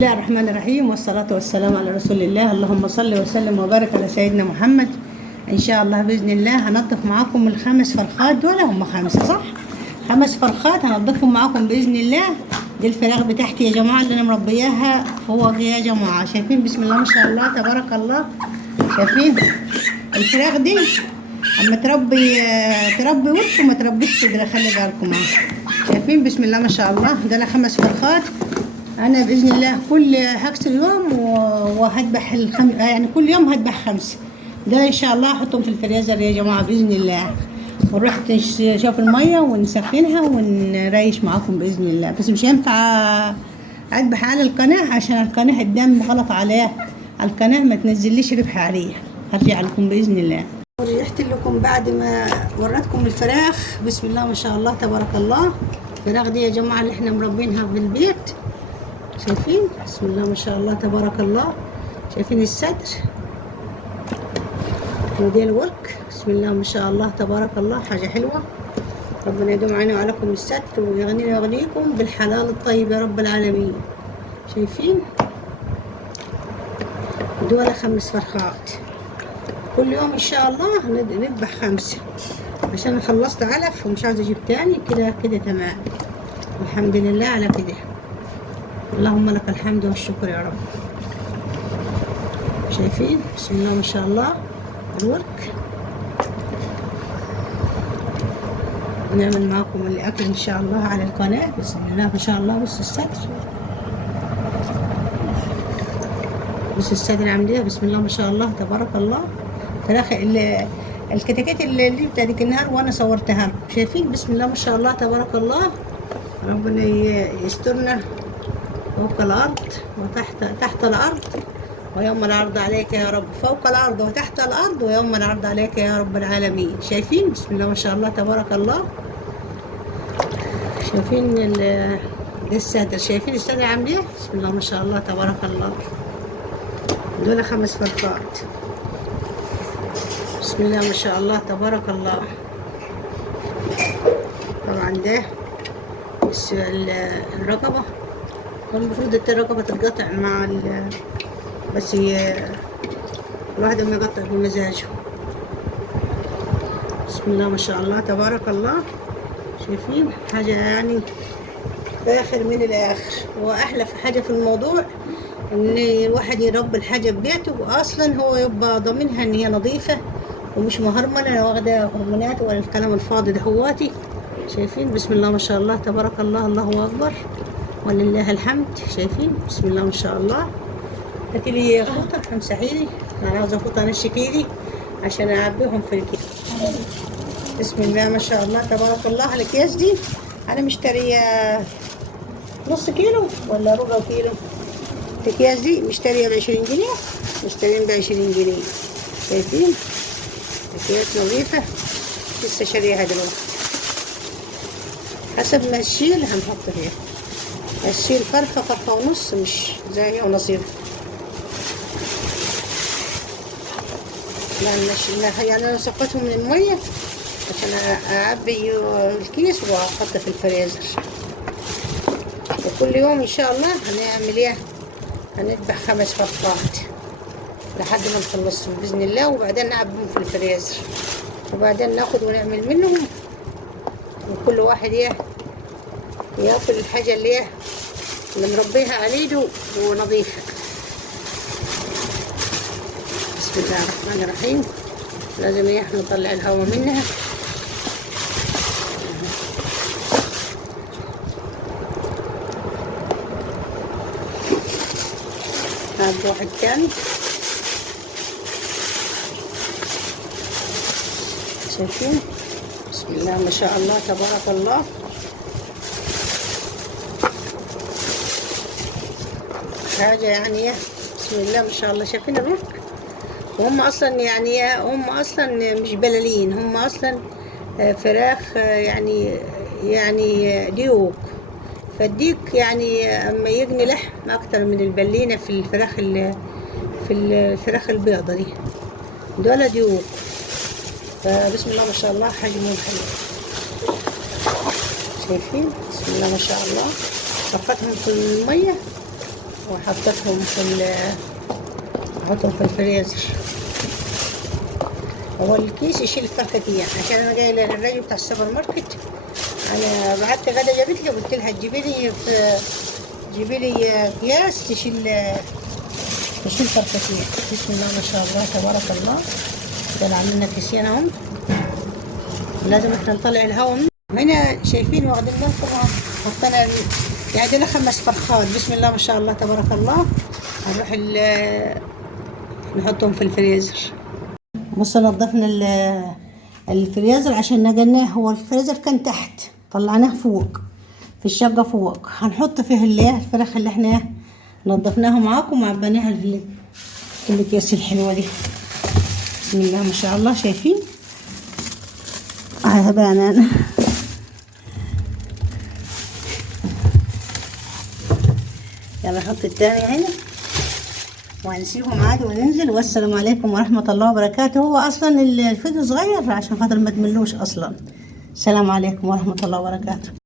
بسم الله الرحمن الرحيم، والصلاة والسلام على رسول الله. اللهم صل وسلم وبارك على سيدنا محمد. إن شاء الله بإذن الله هنضف معاكم الخمس فرخات دول، هم خمسة صح؟ 5 فرخات هنضفهم معاكم بإذن الله. دي الفراخ بتاعتي يا جماعة اللي أنا مربياها فوق يا جماعة. شايفين بسم الله ما شاء الله تبارك الله. شايفين الفراخ دي أما تربي وش وما تربيش صدر، خلي بالكم. شايفين بسم الله ما شاء الله. ده 5 فرخات. انا باذن الله كل هغسل يوم وهذبح يعني كل يوم هذبح 5. ده ان شاء الله احطهم في الفريزر يا جماعه باذن الله، ونروح نشوف الميه ونسخنها ونريش معاكم باذن الله. بس مش هينفع اذبح على القناه عشان القناه الدم غلط عليها، القناه ما تنزليش ربح عليها. هرجع لكم باذن الله. رجعت لكم بعد ما وريتكم الفراخ. بسم الله ما شاء الله تبارك الله. الفراخ دي يا جماعه اللي احنا مربينها في البيت. شايفين بسم الله ما شاء الله تبارك الله. شايفين الستر ودي الورك. بسم الله ما شاء الله تبارك الله. حاجة حلوة. ربنا يدوم علينا وعليكم الستر ويغنينا ويغنيكم بالحلال الطيب يا رب العالمين. شايفين دول 5 فرخات. كل يوم ان شاء الله نذبح 5 عشان خلصت علف ومش عاوزة اجيب تاني. كده تمام، الحمد لله على كده. اللهم لك الحمد والشكر يا رب. شايفين بسم الله ما شاء الله الورك. نعمل معكم الأكل إن شاء الله على القناة. بسم الله ما شاء الله. بص الستر، بص الستر عامليها بسم الله ما شاء الله تبارك الله. فراخ الكتاكيت اللي بتاع ديك النهار وانا صورتها لكم. شايفين بسم الله ما شاء الله تبارك الله. ربنا يسترنا فوق الأرض وتحت الأرض ويوم العرض عليك يا رب. فوق الأرض وتحت الأرض ويوم العرض عليك يا رب العالمين. شايفين بسم الله ما شاء الله تبارك الله. شايفين السادر، شايفين السادر عاملين بسم الله ما شاء الله تبارك الله. دول 5 فرخات. بسم الله ما شاء الله تبارك الله. طبعا ده الرقبة، والمفروض الرقبة تتقطع مع بس الواحد ما يقطع بمزاجه. بسم الله ما شاء الله تبارك الله. شايفين حاجة يعني فاخر من الآخر. وأحلى حاجة في الموضوع إن الواحد يربي الحاجة ببيته وأصلا هو يبقى ضامنها إن هي نظيفة ومش مهرمنة لا واخدة هرمونات ولا الكلام الفاضي ده هواتي. شايفين بسم الله ما شاء الله تبارك الله. الله أكبر ولله الحمد. شايفين بسم الله ما شاء الله. هاتي لي فوطة امسحيلي، انا عاوزة فوطة نشفيلي عشان اعبيهم في الكيس. بسم الله ما شاء الله تبارك الله. الاكياس دي انا مشترية نص كيلو ولا ربع كيلو. الاكياس دي مشترية ب20 جنيه، مشترين ب20 جنيه. شايفين اكياس نظيفة لسه شاريها دلوقتي. حسب ما الشيل هنحط فيها. الشيل فرخة ونص، مش زي ونصيب. يعني انا سقطهم من المية عشان اعبي الكيس واحط في الفريزر. وكل يوم ان شاء الله هنعمل ايه، هنذبح 5 فرخات لحد ما نخلصهم باذن الله، وبعدين نعبيهم في الفريزر، وبعدين ناخد ونعمل منهم، وكل واحد ياكل الحاجة اللي مربيها على ايده ونظيفة. بسم الله الرحمن الرحيم. لازم نطلع الهواء منها. هذا واحد تاني. شايفين بسم الله ما شاء الله تبارك الله. حاجة يعني بسم الله ما شاء الله. شايفين الرك؟ وهم اصلا هم اصلا مش بلالين، هم اصلا فراخ يعني ديوك. فالديك يعني اما يجني لحم اكتر من البلينة في الفراخ البيضة دي. دول ديوك. فبسم الله ما شاء الله حجمهم حلو. شايفين بسم الله ما شاء الله. صفتهم في المية وحطيتهم احطهم في الفريزر. هو الكيس يشيل الفرختين عشان انا جايه للراجل بتاع السوبر ماركت. انا بعت غدا جابت لي قلت لها جيبي لي اكياس تشيل فرختين. بسم الله ما شاء الله تبارك الله. طلع لنا كيسين اهم، لازم احنا نطلع الهواء منه. هنا شايفين واخدين بالكم حطينا يعني 5 فرخات. بسم الله ما شاء الله تبارك الله. هنروح نحطهم في الفريزر. بص نضفنا الفريزر عشان نقلناه. هو الفريزر كان تحت، طلعناه فوق في الشقة فوق. هنحط فيه الفراخ اللي احنا نضفناها معاكم وعبيناها في الاكياس الحلوة دي. بسم الله ما شاء الله. شايفين بانانا. يلا نحط التاني هنا وهنسيبهم عادي وننزل. والسلام عليكم ورحمة الله وبركاته. هو اصلا الفيديو صغير عشان خاطر ما تملوش اصلا. السلام عليكم ورحمة الله وبركاته.